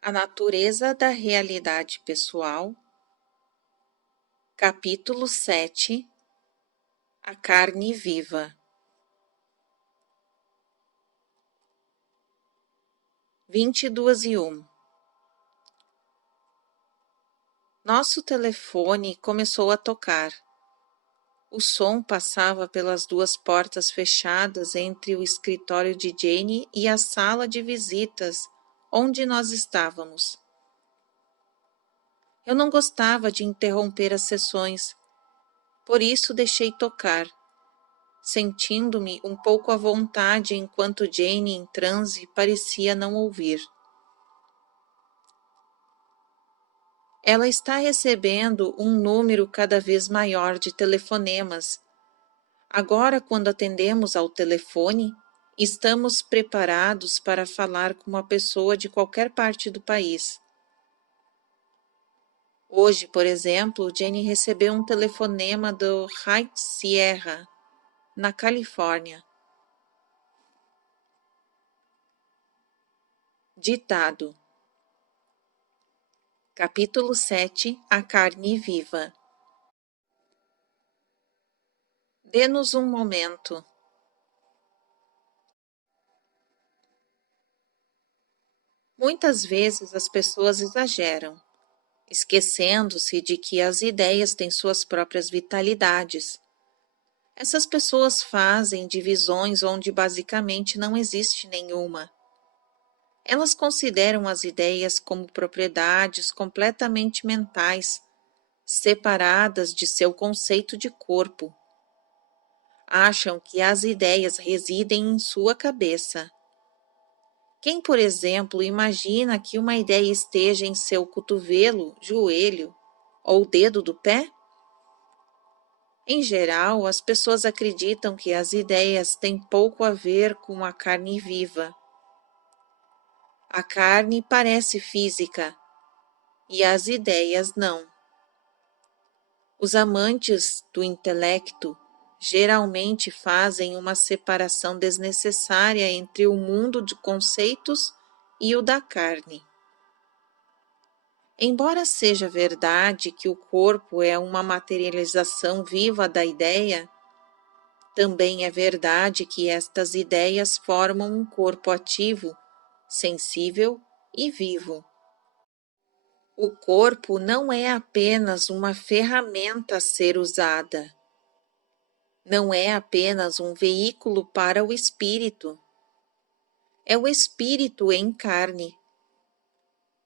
A natureza da realidade pessoal, capítulo 7. A carne viva. 22:01. Nosso telefone começou a tocar. O som passava pelas duas portas fechadas entre o escritório de Jane e a sala de visitas onde nós estávamos. Eu não gostava de interromper as sessões, por isso deixei tocar, sentindo-me um pouco à vontade enquanto Jane, em transe, parecia não ouvir. Ela está recebendo um número cada vez maior de telefonemas. Agora, quando atendemos ao telefone, estamos preparados para falar com uma pessoa de qualquer parte do país. Hoje, por exemplo, Jenny recebeu um telefonema do High Sierra, na Califórnia. Ditado. Capítulo 7. A carne viva. Dê-nos um momento. Muitas vezes as pessoas exageram, esquecendo-se de que as ideias têm suas próprias vitalidades. Essas pessoas fazem divisões onde basicamente não existe nenhuma. Elas consideram as ideias como propriedades completamente mentais, separadas de seu conceito de corpo. Acham que as ideias residem em sua cabeça. Quem, por exemplo, imagina que uma ideia esteja em seu cotovelo, joelho ou dedo do pé? Em geral, as pessoas acreditam que as ideias têm pouco a ver com a carne viva. A carne parece física e as ideias não. Os amantes do intelecto geralmente fazem uma separação desnecessária entre o mundo de conceitos e o da carne. Embora seja verdade que o corpo é uma materialização viva da ideia, também é verdade que estas ideias formam um corpo ativo, sensível e vivo. O corpo não é apenas uma ferramenta a ser usada. Não é apenas um veículo para o espírito. É o espírito em carne.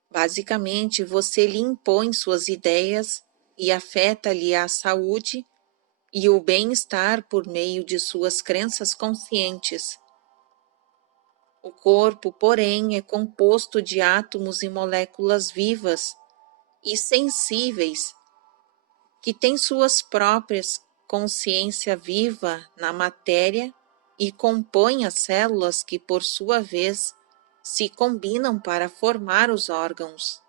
Basicamente, você lhe impõe suas ideias e afeta-lhe a saúde e o bem-estar por meio de suas crenças conscientes. O corpo, porém, é composto de átomos e moléculas vivas e sensíveis, que têm suas próprias consciência viva na matéria e compõem as células que, por sua vez, se combinam para formar os órgãos.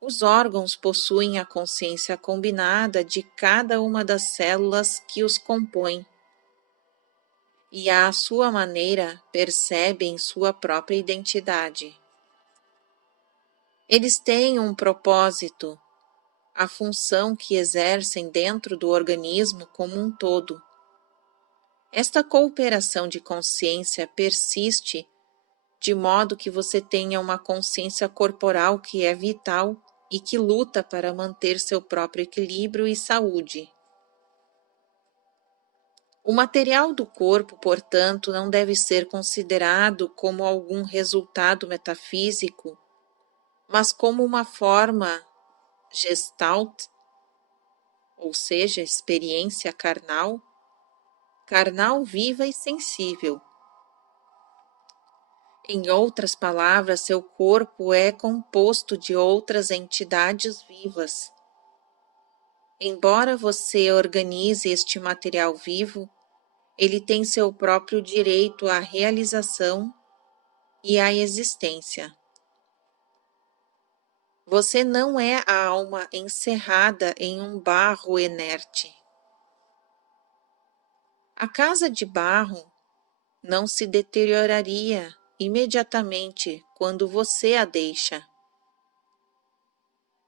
Os órgãos possuem a consciência combinada de cada uma das células que os compõem e, à sua maneira, percebem sua própria identidade. Eles têm um propósito, a função que exercem dentro do organismo como um todo. Esta cooperação de consciência persiste de modo que você tenha uma consciência corporal que é vital e que luta para manter seu próprio equilíbrio e saúde. O material do corpo, portanto, não deve ser considerado como algum resultado metafísico, mas como uma forma gestalt, ou seja, experiência carnal viva e sensível. Em outras palavras, seu corpo é composto de outras entidades vivas. Embora você organize este material vivo, ele tem seu próprio direito à realização e à existência. Você não é a alma encerrada em um barro inerte. A casa de barro não se deterioraria imediatamente quando você a deixa.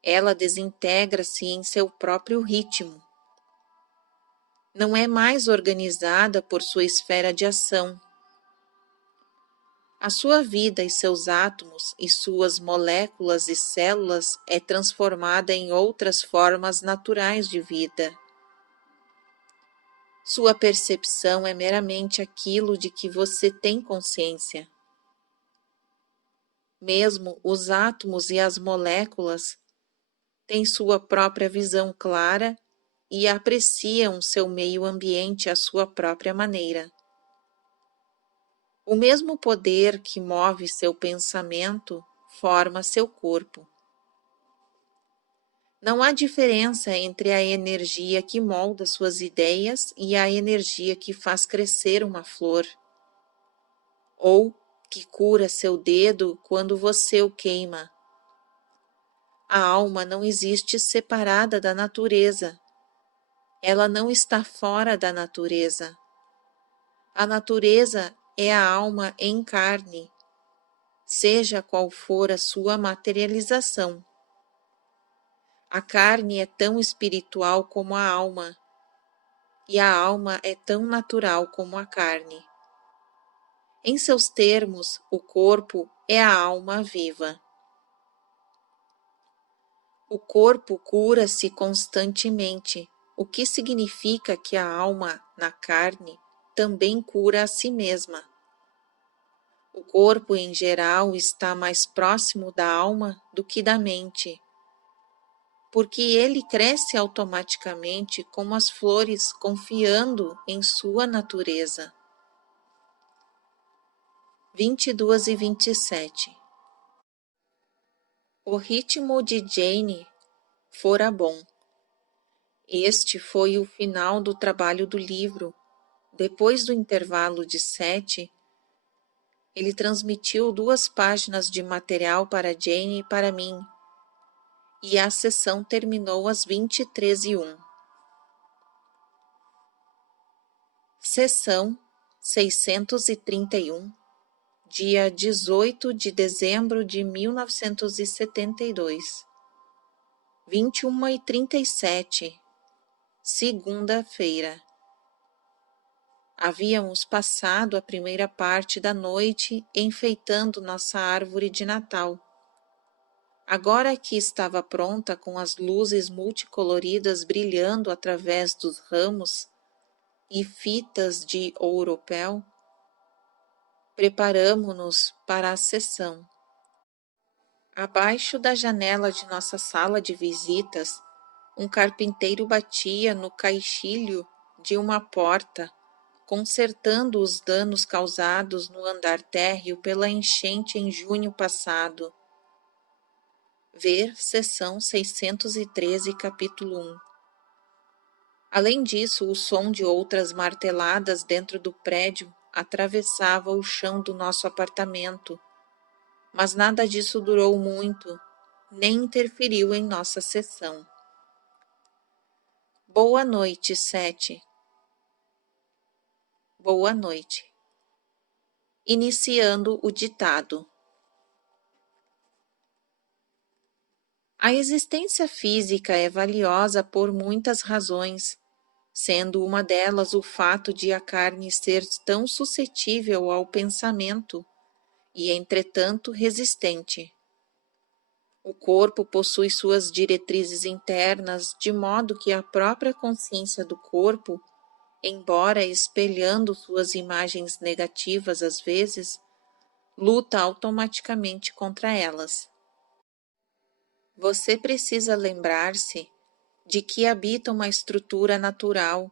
Ela desintegra-se em seu próprio ritmo. Não é mais organizada por sua esfera de ação. A sua vida e seus átomos e suas moléculas e células é transformada em outras formas naturais de vida. Sua percepção é meramente aquilo de que você tem consciência. Mesmo os átomos e as moléculas têm sua própria visão clara e apreciam seu meio ambiente à sua própria maneira. O mesmo poder que move seu pensamento forma seu corpo. Não há diferença entre a energia que molda suas ideias e a energia que faz crescer uma flor, ou que cura seu dedo quando você o queima. A alma não existe separada da natureza. Ela não está fora da natureza. A natureza é a alma em carne, seja qual for a sua materialização. A carne é tão espiritual como a alma, e a alma é tão natural como a carne. Em seus termos, o corpo é a alma viva. O corpo cura-se constantemente, o que significa que a alma, na carne, também cura a si mesma. O corpo, em geral, está mais próximo da alma do que da mente, porque ele cresce automaticamente como as flores, confiando em sua natureza. 22 e 27. O ritmo de Jane fora bom. Este foi o final do trabalho do livro. Depois do intervalo de 7, ele transmitiu 2 páginas de material para Jane e para mim, e a sessão terminou às 23h01. Sessão 631, dia 18 de dezembro de 1972, 21h37, segunda-feira. Havíamos passado a primeira parte da noite enfeitando nossa árvore de Natal. Agora que estava pronta com as luzes multicoloridas brilhando através dos ramos e fitas de ouropel, preparamo-nos para a sessão. Abaixo da janela de nossa sala de visitas, um carpinteiro batia no caixilho de uma porta, consertando os danos causados no andar térreo pela enchente em junho passado. Ver seção 613, capítulo 1. Além disso, o som de outras marteladas dentro do prédio atravessava o chão do nosso apartamento, mas nada disso durou muito, nem interferiu em nossa sessão. Boa noite, 7. Boa noite. Iniciando o ditado. A existência física é valiosa por muitas razões, sendo uma delas o fato de a carne ser tão suscetível ao pensamento e, entretanto, resistente. O corpo possui suas diretrizes internas, de modo que a própria consciência do corpo, embora espelhando suas imagens negativas às vezes, luta automaticamente contra elas. Você precisa lembrar-se de que habita uma estrutura natural,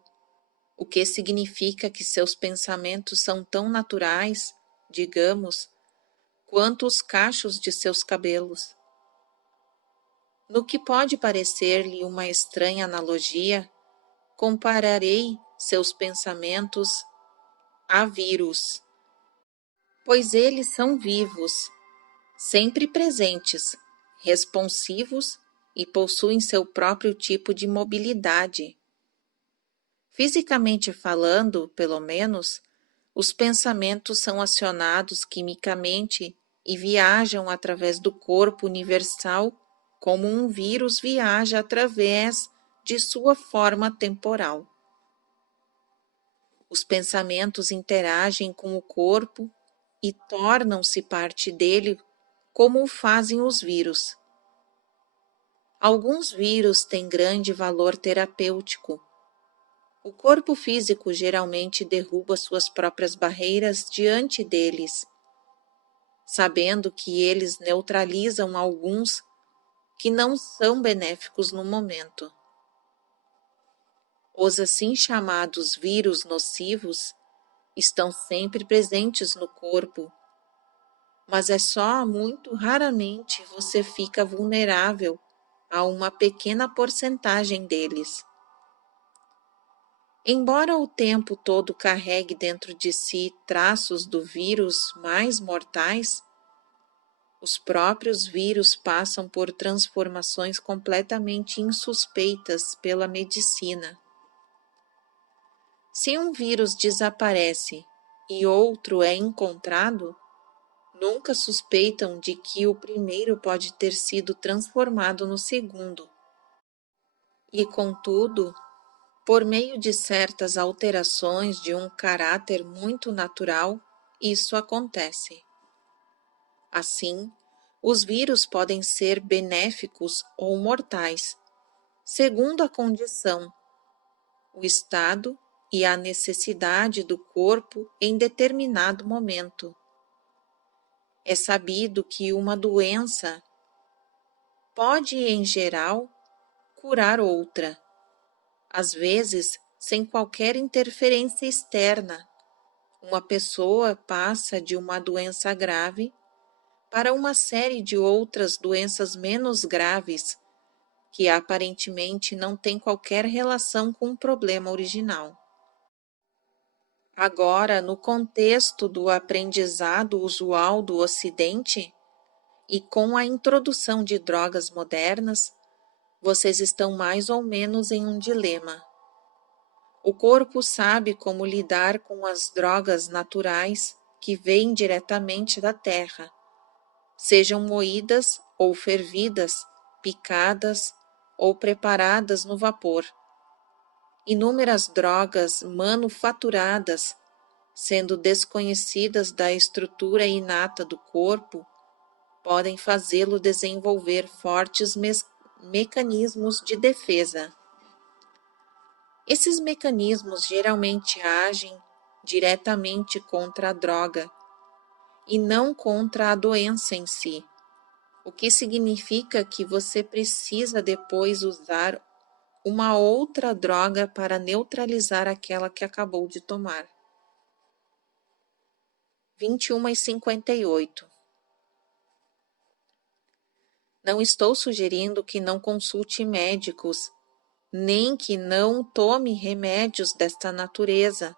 o que significa que seus pensamentos são tão naturais, digamos, quanto os cachos de seus cabelos. No que pode parecer-lhe uma estranha analogia, compararei seus pensamentos a vírus, pois eles são vivos, sempre presentes, responsivos e possuem seu próprio tipo de mobilidade. Fisicamente falando, pelo menos, Os pensamentos são acionados quimicamente e viajam através do corpo universal como um vírus viaja através de sua forma temporal. Os pensamentos interagem com o corpo e tornam-se parte dele, como o fazem os vírus. Alguns vírus têm grande valor terapêutico. O corpo físico geralmente derruba suas próprias barreiras diante deles, sabendo que eles neutralizam alguns que não são benéficos no momento. Os assim chamados vírus nocivos estão sempre presentes no corpo, mas é só muito raramente você fica vulnerável a uma pequena porcentagem deles. Embora o tempo todo carregue dentro de si traços do vírus mais mortais, os próprios vírus passam por transformações completamente insuspeitas pela medicina. Se um vírus desaparece e outro é encontrado, nunca suspeitam de que o primeiro pode ter sido transformado no segundo. E, contudo, por meio de certas alterações de um caráter muito natural, isso acontece. Assim, os vírus podem ser benéficos ou mortais, segundo a condição, o estado e a necessidade do corpo em determinado momento. É sabido que uma doença pode, em geral, curar outra, às vezes sem qualquer interferência externa. Uma pessoa passa de uma doença grave para uma série de outras doenças menos graves, que aparentemente não têm qualquer relação com o problema original. Agora, no contexto do aprendizado usual do Ocidente e com a introdução de drogas modernas, vocês estão mais ou menos em um dilema. O corpo sabe como lidar com as drogas naturais que vêm diretamente da terra, sejam moídas ou fervidas, picadas ou preparadas no vapor. Inúmeras drogas manufaturadas, sendo desconhecidas da estrutura inata do corpo, podem fazê-lo desenvolver fortes mecanismos de defesa. Esses mecanismos geralmente agem diretamente contra a droga e não contra a doença em si, o que significa que você precisa depois usar uma outra droga para neutralizar aquela que acabou de tomar. 21:58. Não estou sugerindo que não consulte médicos, nem que não tome remédios desta natureza,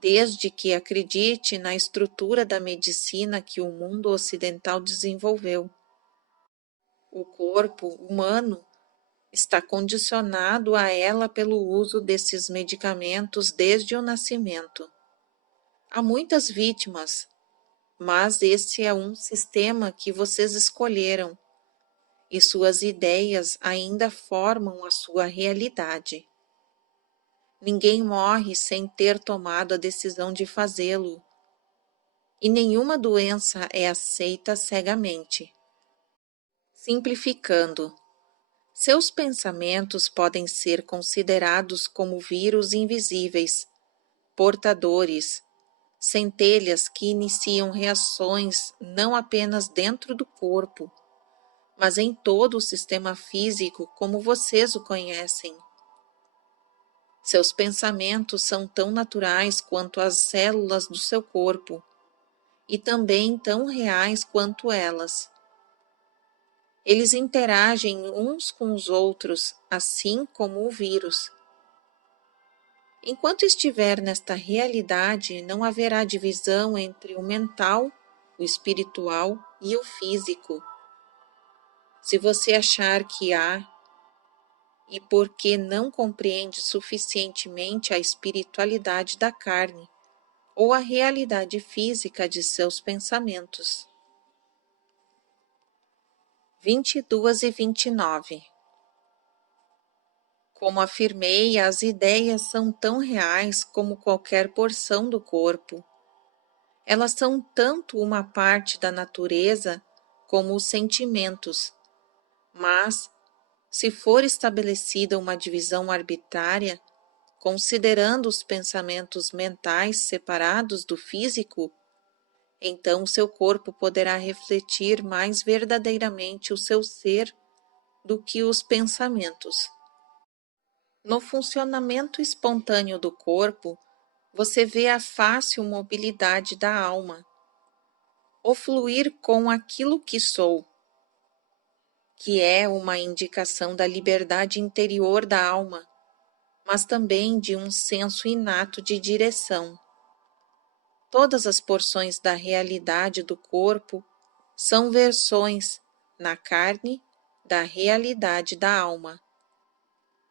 desde que acredite na estrutura da medicina que o mundo ocidental desenvolveu. O corpo humano está condicionado a ela pelo uso desses medicamentos desde o nascimento. Há muitas vítimas, mas esse é um sistema que vocês escolheram e suas ideias ainda formam a sua realidade. Ninguém morre sem ter tomado a decisão de fazê-lo, e nenhuma doença é aceita cegamente. Simplificando, seus pensamentos podem ser considerados como vírus invisíveis, portadores, centelhas que iniciam reações não apenas dentro do corpo, mas em todo o sistema físico como vocês o conhecem. Seus pensamentos são tão naturais quanto as células do seu corpo, e também tão reais quanto elas. Eles interagem uns com os outros, assim como o vírus. Enquanto estiver nesta realidade, não haverá divisão entre o mental, o espiritual e o físico. Se você achar que há, e porque não compreende suficientemente a espiritualidade da carne, ou a realidade física de seus pensamentos. 22 e 29. Como afirmei, as ideias são tão reais como qualquer porção do corpo. Elas são tanto uma parte da natureza como os sentimentos, mas, se for estabelecida uma divisão arbitrária, considerando os pensamentos mentais separados do físico, então seu corpo poderá refletir mais verdadeiramente o seu ser do que os pensamentos. No funcionamento espontâneo do corpo, você vê a fácil mobilidade da alma, o fluir com aquilo que sou, que é uma indicação da liberdade interior da alma, mas também de um senso inato de direção. Todas as porções da realidade do corpo são versões, na carne, da realidade da alma.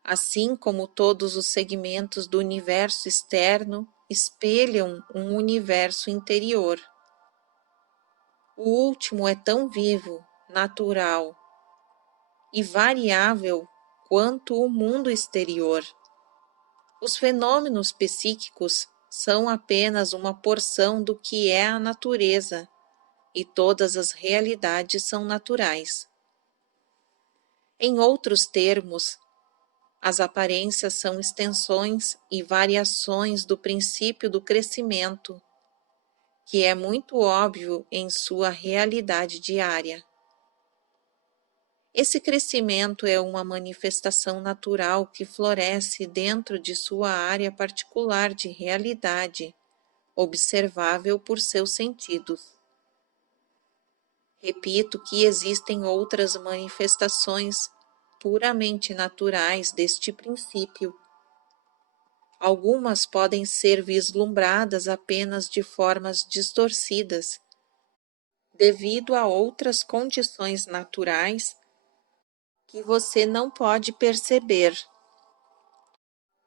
Assim como todos os segmentos do universo externo espelham um universo interior. O último é tão vivo, natural e variável quanto o mundo exterior. Os fenômenos psíquicos são apenas uma porção do que é a natureza, e todas as realidades são naturais. Em outros termos, as aparências são extensões e variações do princípio do crescimento, que é muito óbvio em sua realidade diária. Esse crescimento é uma manifestação natural que floresce dentro de sua área particular de realidade, observável por seus sentidos. Repito que existem outras manifestações puramente naturais deste princípio. Algumas podem ser vislumbradas apenas de formas distorcidas, devido a outras condições naturais que você não pode perceber.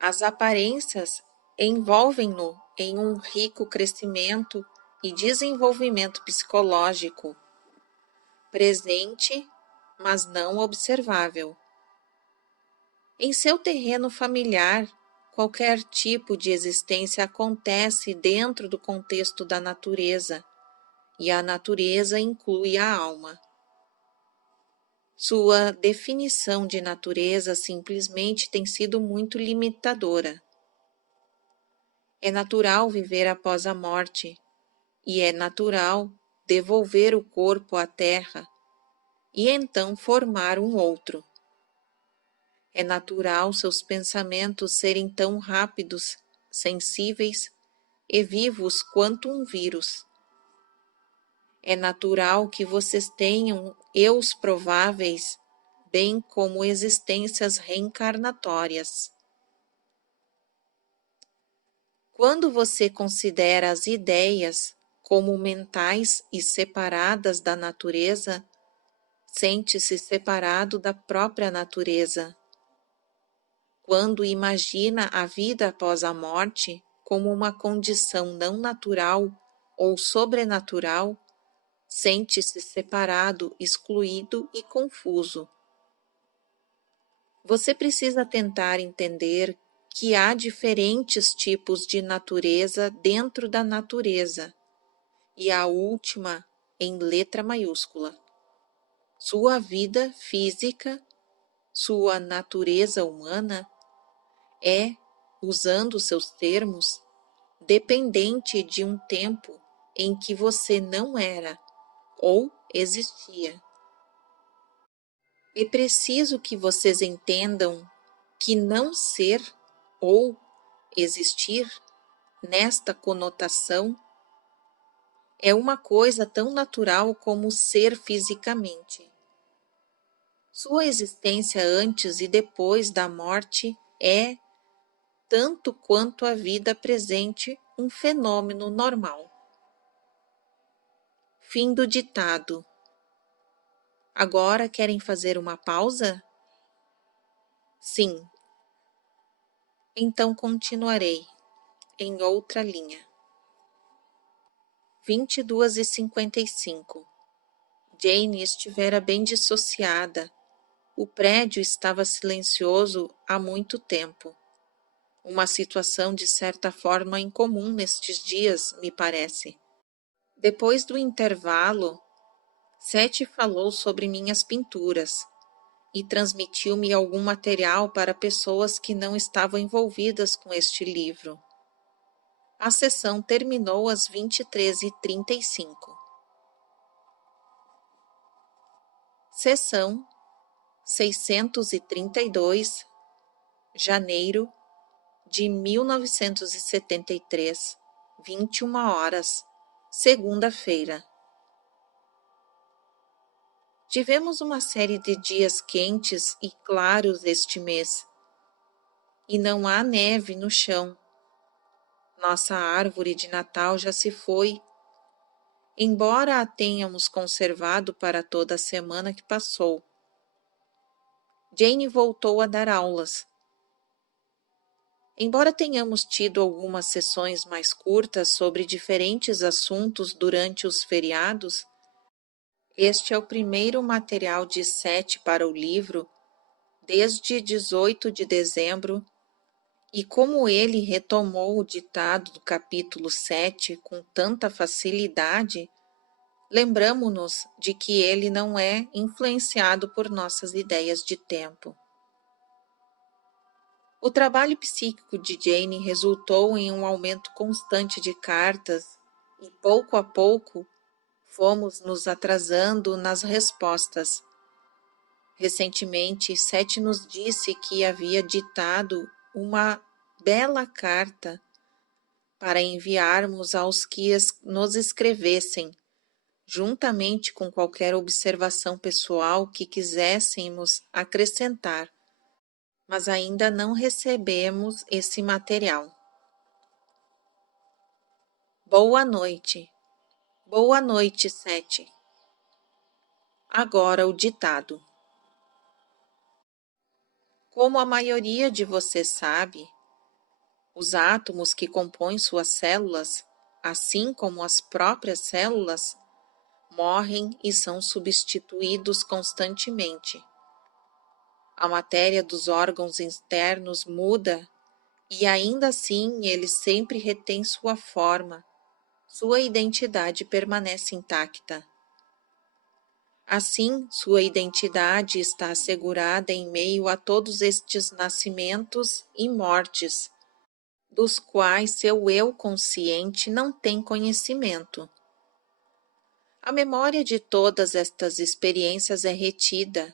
As aparências envolvem-no em um rico crescimento e desenvolvimento psicológico, presente, mas não observável. Em seu terreno familiar, qualquer tipo de existência acontece dentro do contexto da natureza, e a natureza inclui a alma. Sua definição de natureza simplesmente tem sido muito limitadora. É natural viver após a morte, e é natural devolver o corpo à terra e então formar um outro. É natural seus pensamentos serem tão rápidos, sensíveis e vivos quanto um vírus. É natural que vocês tenham eus prováveis, bem como existências reencarnatórias. Quando você considera as ideias como mentais e separadas da natureza, sente-se separado da própria natureza. Quando imagina a vida após a morte como uma condição não natural ou sobrenatural, sente-se separado, excluído e confuso. Você precisa tentar entender que há diferentes tipos de natureza dentro da natureza, e a última em letra maiúscula. Sua vida física, sua natureza humana, é, usando seus termos, dependente de um tempo em que você não era ou existia. É preciso que vocês entendam que não ser ou existir, nesta conotação, é uma coisa tão natural como ser fisicamente. Sua existência antes e depois da morte é, tanto quanto a vida presente, um fenômeno normal. Fim do ditado. Agora querem fazer uma pausa? Sim. Então continuarei em outra linha. 22h55. Jane estivera bem dissociada. O prédio estava silencioso há muito tempo. Uma situação de certa forma incomum nestes dias, me parece. Depois do intervalo, Seth falou sobre minhas pinturas e transmitiu-me algum material para pessoas que não estavam envolvidas com este livro. A sessão terminou às 23h35. Sessão 632, janeiro de 1973, 21 horas, segunda-feira. Tivemos uma série de dias quentes e claros este mês, e não há neve no chão. Nossa árvore de Natal já se foi, embora a tenhamos conservado para toda a semana que passou. Jane voltou a dar aulas. Embora tenhamos tido algumas sessões mais curtas sobre diferentes assuntos durante os feriados, este é o primeiro material de Seth para o livro desde 18 de dezembro, e como ele retomou o ditado do capítulo 7 com tanta facilidade, lembramo-nos de que ele não é influenciado por nossas ideias de tempo. O trabalho psíquico de Jane resultou em um aumento constante de cartas e, pouco a pouco, fomos nos atrasando nas respostas. Recentemente, Seth nos disse que havia ditado uma bela carta para enviarmos aos que nos escrevessem, juntamente com qualquer observação pessoal que quiséssemos acrescentar, mas ainda não recebemos esse material. Boa noite. Boa noite, Seth. Agora o ditado. Como a maioria de vocês sabe, os átomos que compõem suas células, assim como as próprias células, morrem e são substituídos constantemente. A matéria dos órgãos internos muda e ainda assim ele sempre retém sua forma, sua identidade permanece intacta. Assim, sua identidade está assegurada em meio a todos estes nascimentos e mortes, dos quais seu eu consciente não tem conhecimento. A memória de todas estas experiências é retida.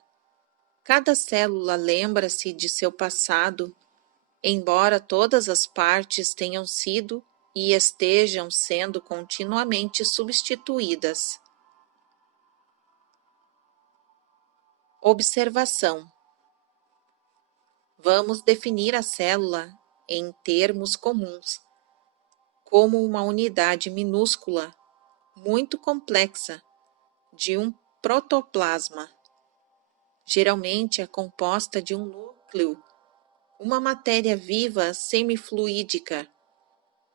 Cada célula lembra-se de seu passado, embora todas as partes tenham sido e estejam sendo continuamente substituídas. Observação. Vamos definir a célula em termos comuns, como uma unidade minúscula, muito complexa, de um protoplasma. Geralmente é composta de um núcleo, uma matéria viva semifluídica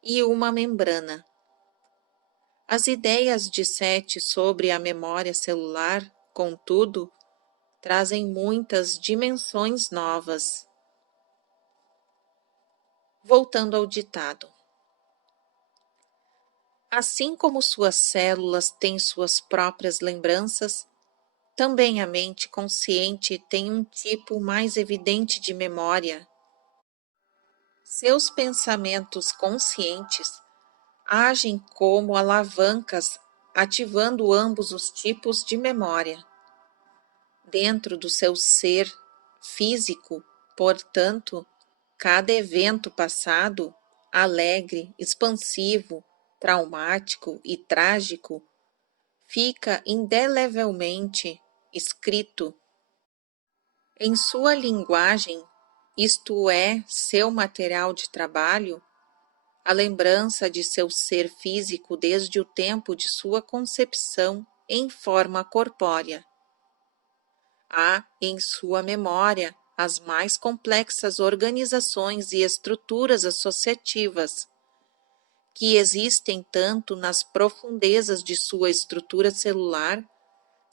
e uma membrana. As ideias de Seth sobre a memória celular, contudo, trazem muitas dimensões novas. Voltando ao ditado. Assim como suas células têm suas próprias lembranças, também a mente consciente tem um tipo mais evidente de memória. Seus pensamentos conscientes agem como alavancas, ativando ambos os tipos de memória. Dentro do seu ser físico, portanto, cada evento passado, alegre, expansivo, traumático e trágico, fica indelevelmente escrito em sua linguagem, isto é, seu material de trabalho, a lembrança de seu ser físico desde o tempo de sua concepção em forma corpórea. Há em sua memória as mais complexas organizações e estruturas associativas, que existem tanto nas profundezas de sua estrutura celular,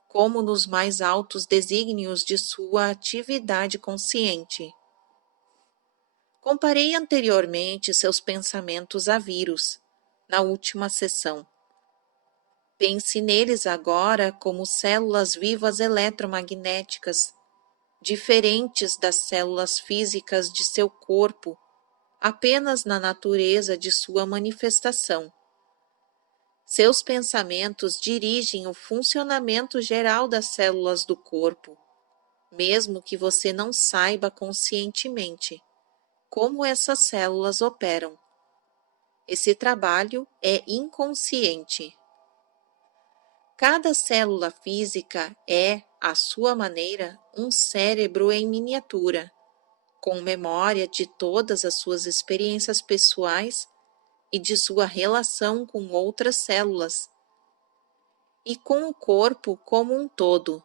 como nos mais altos desígnios de sua atividade consciente. Comparei anteriormente seus pensamentos a vírus, na última sessão. Pense neles agora como células vivas eletromagnéticas, diferentes das células físicas de seu corpo, apenas na natureza de sua manifestação. Seus pensamentos dirigem o funcionamento geral das células do corpo, mesmo que você não saiba conscientemente como essas células operam. Esse trabalho é inconsciente. Cada célula física é, à sua maneira, um cérebro em miniatura, com memória de todas as suas experiências pessoais e de sua relação com outras células, e com o corpo como um todo.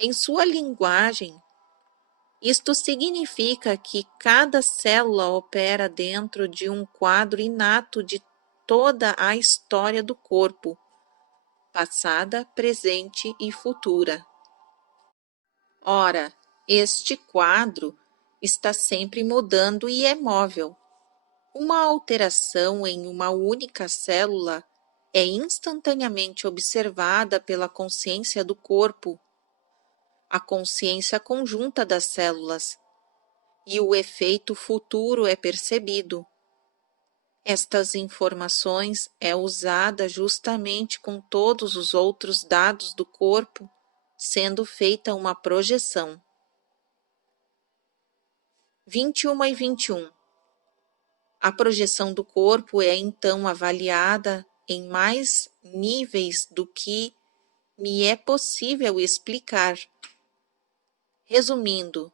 Em sua linguagem, isto significa que cada célula opera dentro de um quadro inato de toda a história do corpo, passada, presente e futura. Ora, este quadro está sempre mudando e é móvel. Uma alteração em uma única célula é instantaneamente observada pela consciência do corpo, a consciência conjunta das células, e o efeito futuro é percebido. Estas informações é usada justamente com todos os outros dados do corpo, sendo feita uma projeção. 21 e 21. A projeção do corpo é então avaliada em mais níveis do que me é possível explicar. Resumindo,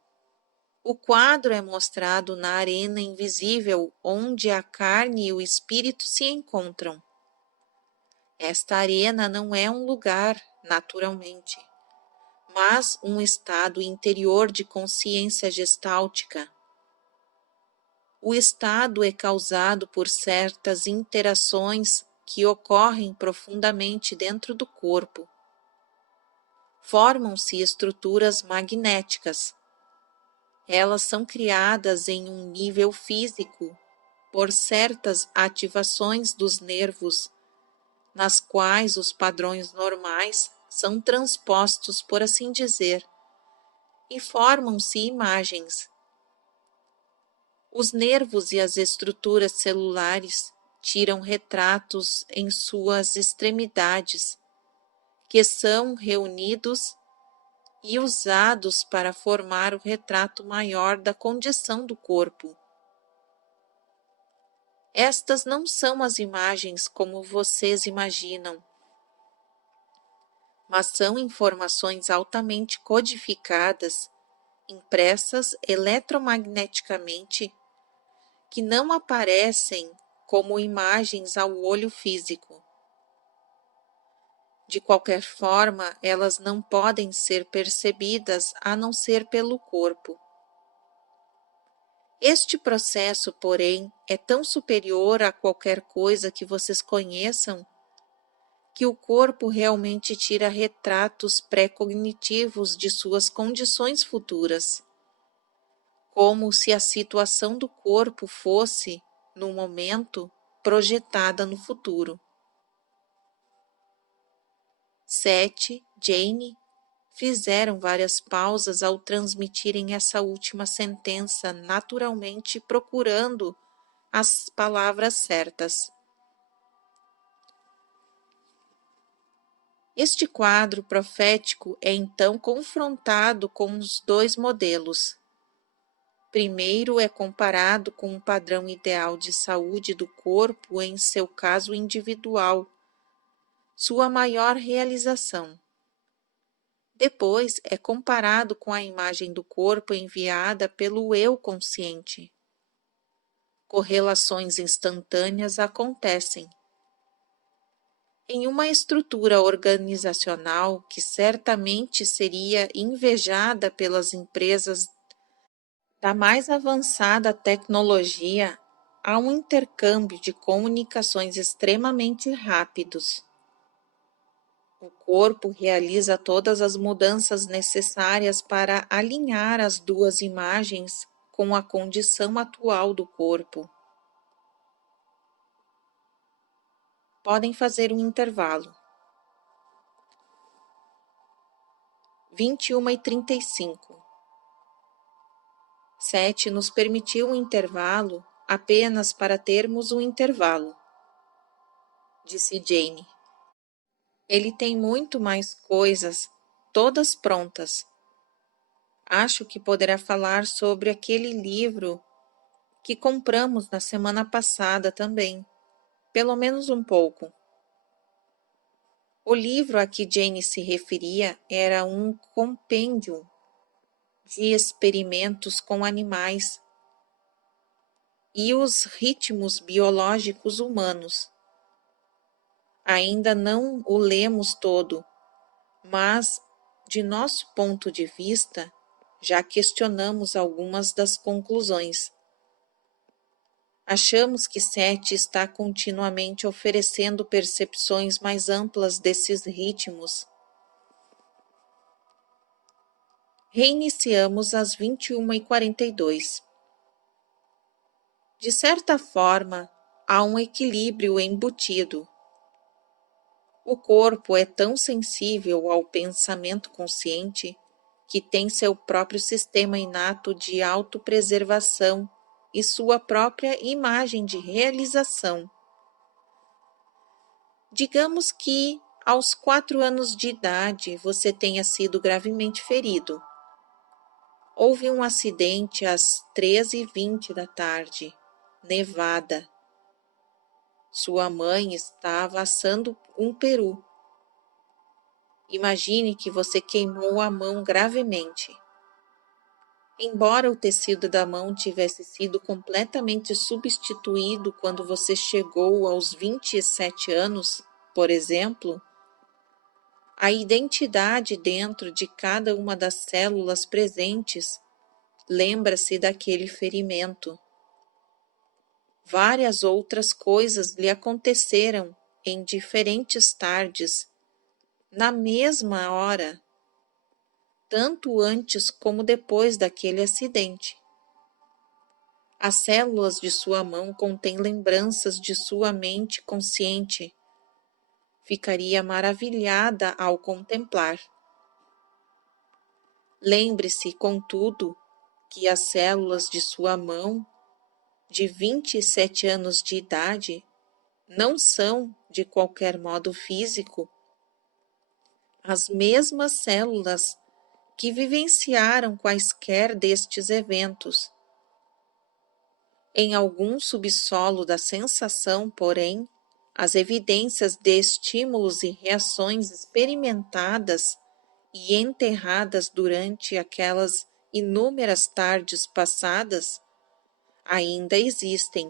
o quadro é mostrado na arena invisível onde a carne e o espírito se encontram. Esta arena não é um lugar, naturalmente, mas um estado interior de consciência gestáltica. O estado é causado por certas interações que ocorrem profundamente dentro do corpo. Formam-se estruturas magnéticas. Elas são criadas em um nível físico por certas ativações dos nervos, nas quais os padrões normais são transpostos, por assim dizer, e formam-se imagens. Os nervos e as estruturas celulares tiram retratos em suas extremidades, que são reunidos e usados para formar o retrato maior da condição do corpo. Estas não são as imagens como vocês imaginam, mas são informações altamente codificadas, impressas eletromagneticamente, que não aparecem como imagens ao olho físico. De qualquer forma, elas não podem ser percebidas a não ser pelo corpo. Este processo, porém, é tão superior a qualquer coisa que vocês conheçam, que o corpo realmente tira retratos pré-cognitivos de suas condições futuras, como se a situação do corpo fosse, no momento, projetada no futuro. Seth, Jane fizeram várias pausas ao transmitirem essa última sentença, naturalmente procurando as palavras certas. Este quadro profético é então confrontado com os dois modelos. Primeiro é comparado com o padrão ideal de saúde do corpo em seu caso individual, sua maior realização. Depois é comparado com a imagem do corpo enviada pelo eu consciente. Correlações instantâneas acontecem. Em uma estrutura organizacional que certamente seria invejada pelas empresas da mais avançada tecnologia, há um intercâmbio de comunicações extremamente rápidos. O corpo realiza todas as mudanças necessárias para alinhar as duas imagens com a condição atual do corpo. Podem fazer um intervalo. 21h35. 7 nos permitiu um intervalo apenas para termos um intervalo, disse Jane. Ele tem muito mais coisas, todas prontas. Acho que poderá falar sobre aquele livro que compramos na semana passada também, pelo menos um pouco. O livro a que Jane se referia era um compêndio de experimentos com animais e os ritmos biológicos humanos. Ainda não o lemos todo, mas, de nosso ponto de vista, já questionamos algumas das conclusões. Achamos que Sete está continuamente oferecendo percepções mais amplas desses ritmos. Reiniciamos às 21h42. De certa forma, há um equilíbrio embutido. O corpo é tão sensível ao pensamento consciente que tem seu próprio sistema inato de autopreservação e sua própria imagem de realização. Digamos que, aos 4 anos de idade, você tenha sido gravemente ferido. Houve um acidente às 13h20 da tarde, nevada. Sua mãe estava assando um peru. Imagine que você queimou a mão gravemente. Embora o tecido da mão tivesse sido completamente substituído quando você chegou aos 27 anos, por exemplo, a identidade dentro de cada uma das células presentes lembra-se daquele ferimento. Várias outras coisas lhe aconteceram em diferentes tardes, na mesma hora, tanto antes como depois daquele acidente. As células de sua mão contêm lembranças de sua mente consciente. Ficaria maravilhada ao contemplar. Lembre-se, contudo, que as células de sua mão, de 27 anos de idade, não são, de qualquer modo físico, as mesmas células que vivenciaram quaisquer destes eventos. Em algum subsolo da sensação, porém, as evidências de estímulos e reações experimentadas e enterradas durante aquelas inúmeras tardes passadas ainda existem.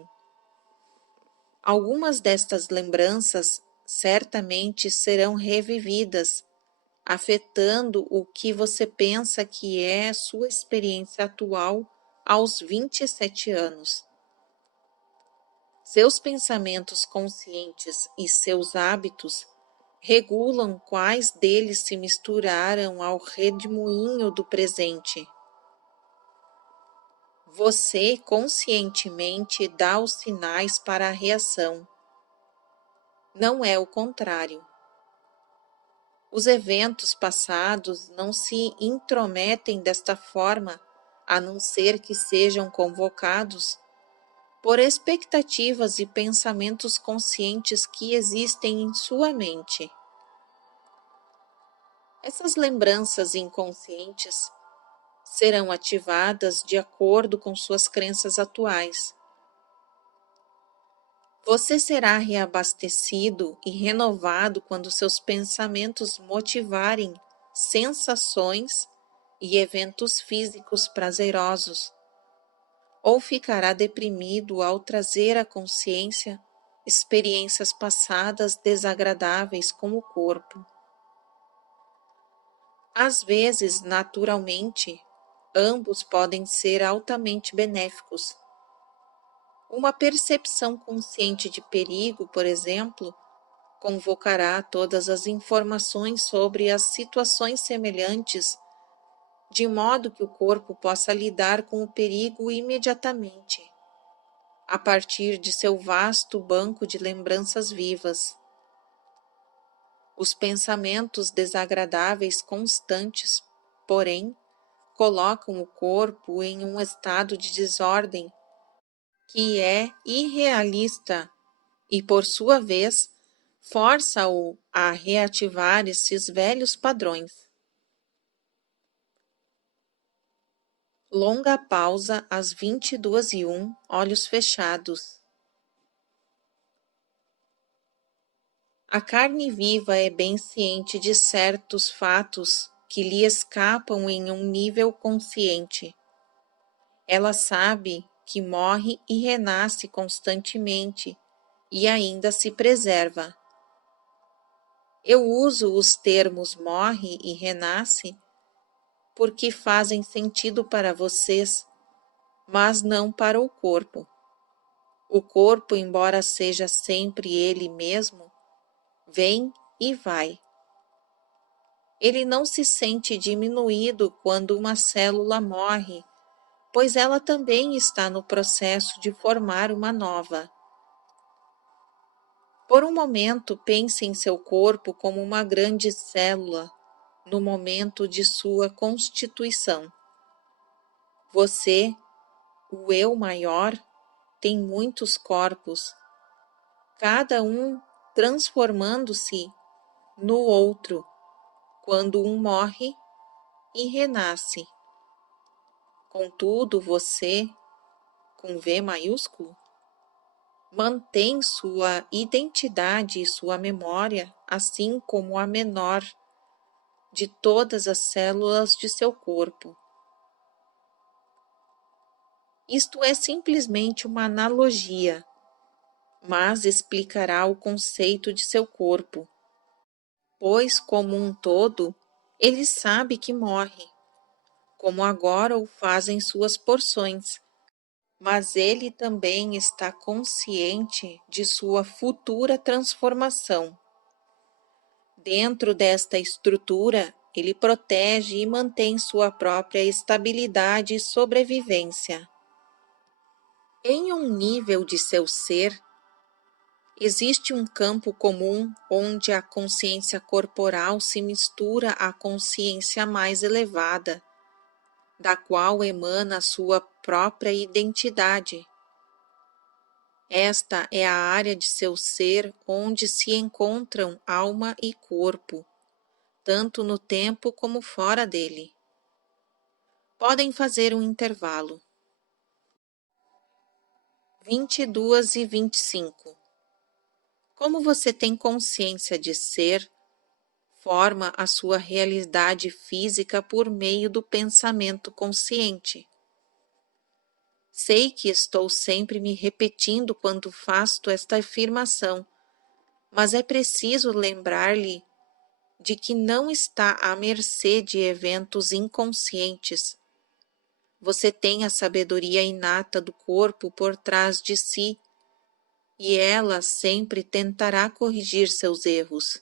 Algumas destas lembranças certamente serão revividas, afetando o que você pensa que é sua experiência atual aos 27 anos. Seus pensamentos conscientes e seus hábitos regulam quais deles se misturaram ao redemoinho do presente. Você conscientemente dá os sinais para a reação. Não é o contrário. Os eventos passados não se intrometem desta forma, a não ser que sejam convocados por expectativas e pensamentos conscientes que existem em sua mente. Essas lembranças inconscientes serão ativadas de acordo com suas crenças atuais. Você será reabastecido e renovado quando seus pensamentos motivarem sensações e eventos físicos prazerosos, ou ficará deprimido ao trazer à consciência experiências passadas desagradáveis com o corpo. Às vezes, naturalmente, ambos podem ser altamente benéficos. Uma percepção consciente de perigo, por exemplo, convocará todas as informações sobre as situações semelhantes, de modo que o corpo possa lidar com o perigo imediatamente, a partir de seu vasto banco de lembranças vivas. Os pensamentos desagradáveis constantes, porém, colocam o corpo em um estado de desordem que é irrealista e, por sua vez, força-o a reativar esses velhos padrões. Longa pausa às 22h01, olhos fechados. A carne viva é bem ciente de certos fatos que lhe escapam em um nível consciente. Ela sabe que morre e renasce constantemente e ainda se preserva. Eu uso os termos morre e renasce porque fazem sentido para vocês, mas não para o corpo. O corpo, embora seja sempre ele mesmo, vem e vai. Ele não se sente diminuído quando uma célula morre, pois ela também está no processo de formar uma nova. Por um momento, pense em seu corpo como uma grande célula no momento de sua constituição. Você, o eu maior, tem muitos corpos, cada um transformando-se no outro, quando um morre e renasce. Contudo, você, com V maiúsculo, mantém sua identidade e sua memória, assim como a menor de todas as células de seu corpo. Isto é simplesmente uma analogia, mas explicará o conceito de seu corpo, pois, como um todo, ele sabe que morre, como agora o fazem suas porções, mas ele também está consciente de sua futura transformação. Dentro desta estrutura, ele protege e mantém sua própria estabilidade e sobrevivência. Em um nível de seu ser, existe um campo comum onde a consciência corporal se mistura à consciência mais elevada, da qual emana a sua própria identidade. Esta é a área de seu ser onde se encontram alma e corpo, tanto no tempo como fora dele. Podem fazer um intervalo. 22h25. Como você tem consciência de ser, forma a sua realidade física por meio do pensamento consciente. Sei que estou sempre me repetindo quando faço esta afirmação, mas é preciso lembrar-lhe de que não está à mercê de eventos inconscientes. Você tem a sabedoria inata do corpo por trás de si, e ela sempre tentará corrigir seus erros.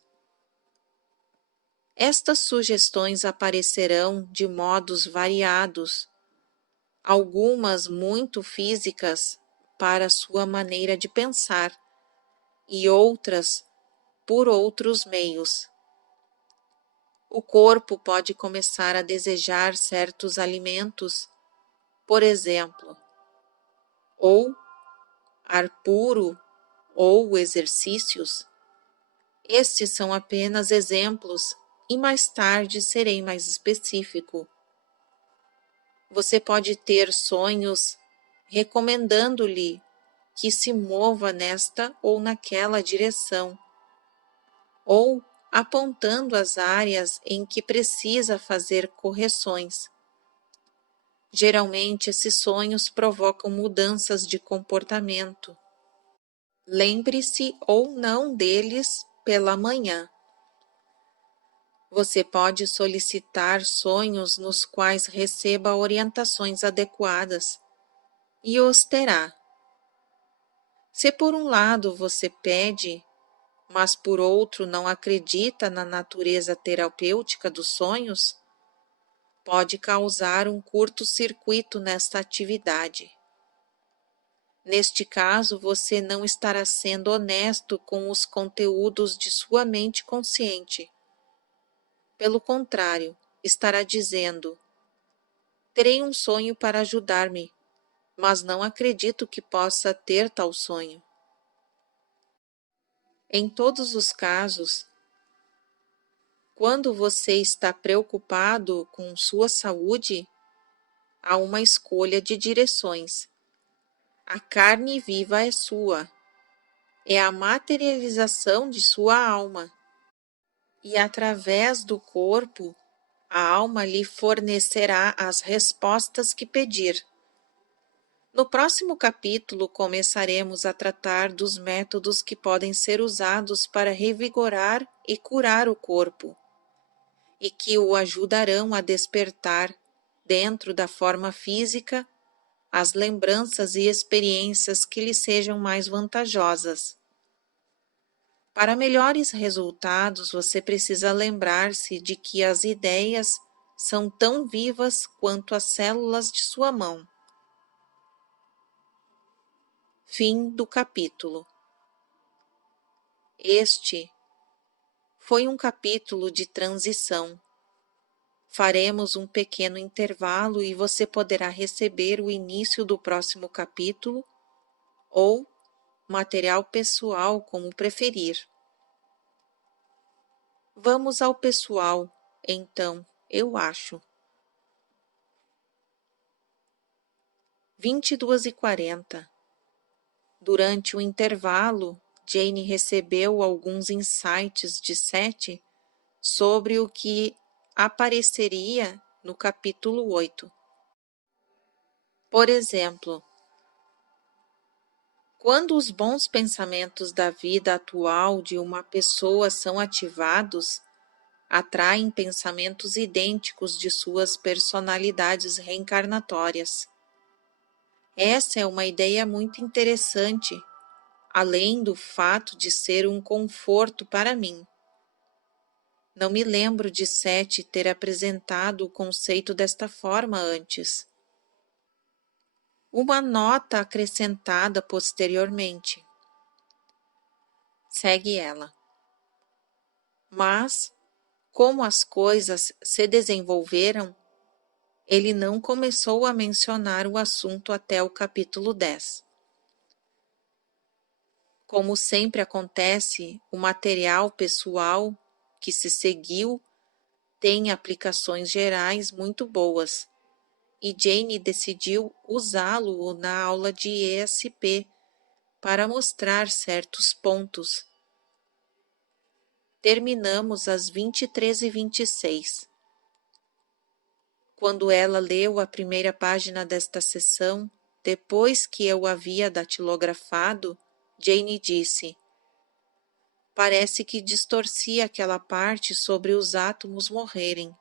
Estas sugestões aparecerão de modos variados, algumas muito físicas para sua maneira de pensar e outras por outros meios. O corpo pode começar a desejar certos alimentos, por exemplo, ou ar puro ou exercícios. Estes são apenas exemplos e mais tarde serei mais específico. Você pode ter sonhos recomendando-lhe que se mova nesta ou naquela direção, ou apontando as áreas em que precisa fazer correções. Geralmente, esses sonhos provocam mudanças de comportamento. Lembre-se ou não deles pela manhã. Você pode solicitar sonhos nos quais receba orientações adequadas e os terá. Se por um lado você pede, mas por outro não acredita na natureza terapêutica dos sonhos, pode causar um curto-circuito nesta atividade. Neste caso, você não estará sendo honesto com os conteúdos de sua mente consciente. Pelo contrário, estará dizendo: terei um sonho para ajudar-me, mas não acredito que possa ter tal sonho. Em todos os casos, quando você está preocupado com sua saúde, há uma escolha de direções. A carne viva é sua, é a materialização de sua alma. E através do corpo, a alma lhe fornecerá as respostas que pedir. No próximo capítulo, começaremos a tratar dos métodos que podem ser usados para revigorar e curar o corpo, e que o ajudarão a despertar, dentro da forma física, as lembranças e experiências que lhe sejam mais vantajosas. Para melhores resultados, você precisa lembrar-se de que as ideias são tão vivas quanto as células de sua mão. Fim do capítulo. Este foi um capítulo de transição. Faremos um pequeno intervalo e você poderá receber o início do próximo capítulo ou material pessoal, como preferir. Vamos ao pessoal, então, eu acho. 22h40. Durante o intervalo, Jane recebeu alguns insights de Seth sobre o que apareceria no capítulo 8. Por exemplo, quando os bons pensamentos da vida atual de uma pessoa são ativados, atraem pensamentos idênticos de suas personalidades reencarnatórias. Essa é uma ideia muito interessante, além do fato de ser um conforto para mim. Não me lembro de Seth ter apresentado o conceito desta forma antes. Uma nota acrescentada posteriormente. Segue ela. Mas, como as coisas se desenvolveram, ele não começou a mencionar o assunto até o capítulo 10. Como sempre acontece, o material pessoal que se seguiu tem aplicações gerais muito boas, e Jane decidiu usá-lo na aula de ESP para mostrar certos pontos. Terminamos às 23h26. Quando ela leu a primeira página desta sessão, depois que eu havia datilografado, Jane disse: parece que distorci aquela parte sobre os átomos morrerem.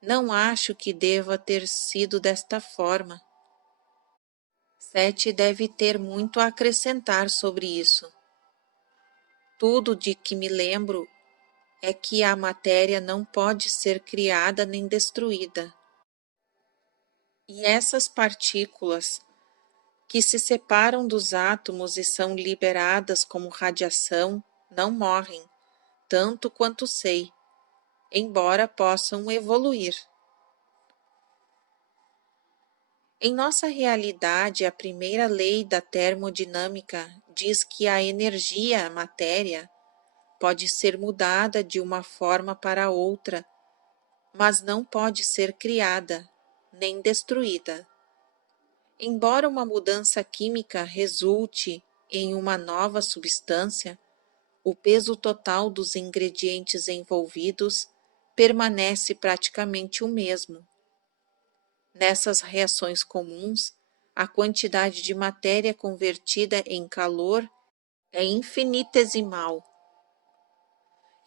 Não acho que deva ter sido desta forma. Seth deve ter muito a acrescentar sobre isso. Tudo de que me lembro é que a matéria não pode ser criada nem destruída. E essas partículas, que se separam dos átomos e são liberadas como radiação, não morrem, tanto quanto sei, embora possam evoluir. Em nossa realidade, a primeira lei da termodinâmica diz que a energia, a matéria, pode ser mudada de uma forma para outra, mas não pode ser criada, nem destruída. Embora uma mudança química resulte em uma nova substância, o peso total dos ingredientes envolvidos permanece praticamente o mesmo. Nessas reações comuns, a quantidade de matéria convertida em calor é infinitesimal.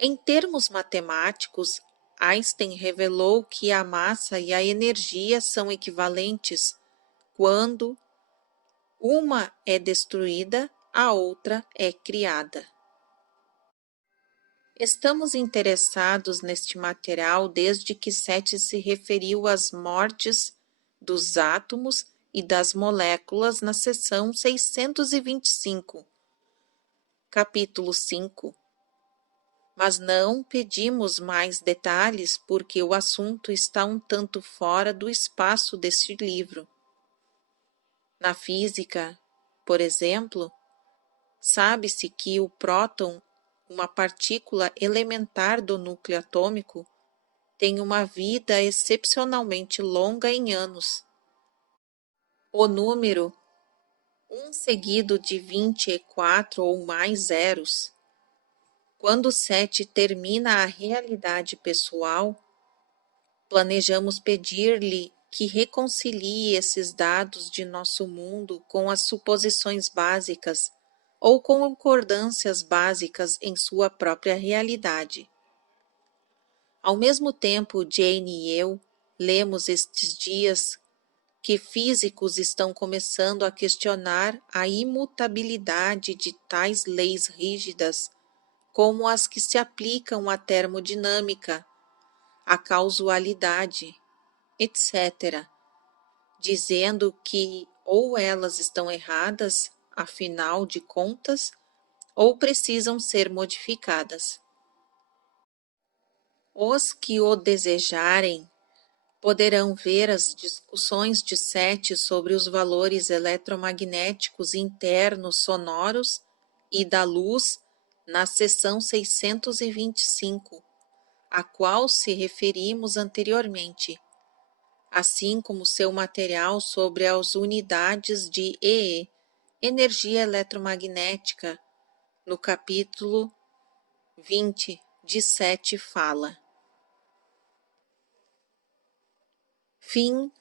Em termos matemáticos, Einstein revelou que a massa e a energia são equivalentes quando Uma é destruída, a outra é criada. Estamos interessados neste material desde que Sete se referiu às mortes dos átomos e das moléculas na seção 625, capítulo 5. Mas não pedimos mais detalhes porque o assunto está um tanto fora do espaço deste livro. Na física, por exemplo, sabe-se que o próton, uma partícula elementar do núcleo atômico, tem uma vida excepcionalmente longa em anos. O número 1 seguido de 24 ou mais zeros, quando 7 termina a realidade pessoal, planejamos pedir-lhe que reconcilie esses dados de nosso mundo com as suposições básicas ou concordâncias básicas em sua própria realidade. Ao mesmo tempo, Jane e eu lemos estes dias que físicos estão começando a questionar a imutabilidade de tais leis rígidas como as que se aplicam à termodinâmica, à causalidade, etc., dizendo que ou elas estão erradas, afinal de contas, ou precisam ser modificadas. Os que o desejarem poderão ver as discussões de Sete sobre os valores eletromagnéticos internos sonoros e da luz na seção 625, a qual se referimos anteriormente, assim como seu material sobre as unidades de energia eletromagnética, no capítulo 20 de Sete fala. Fim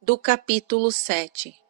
do capítulo 7.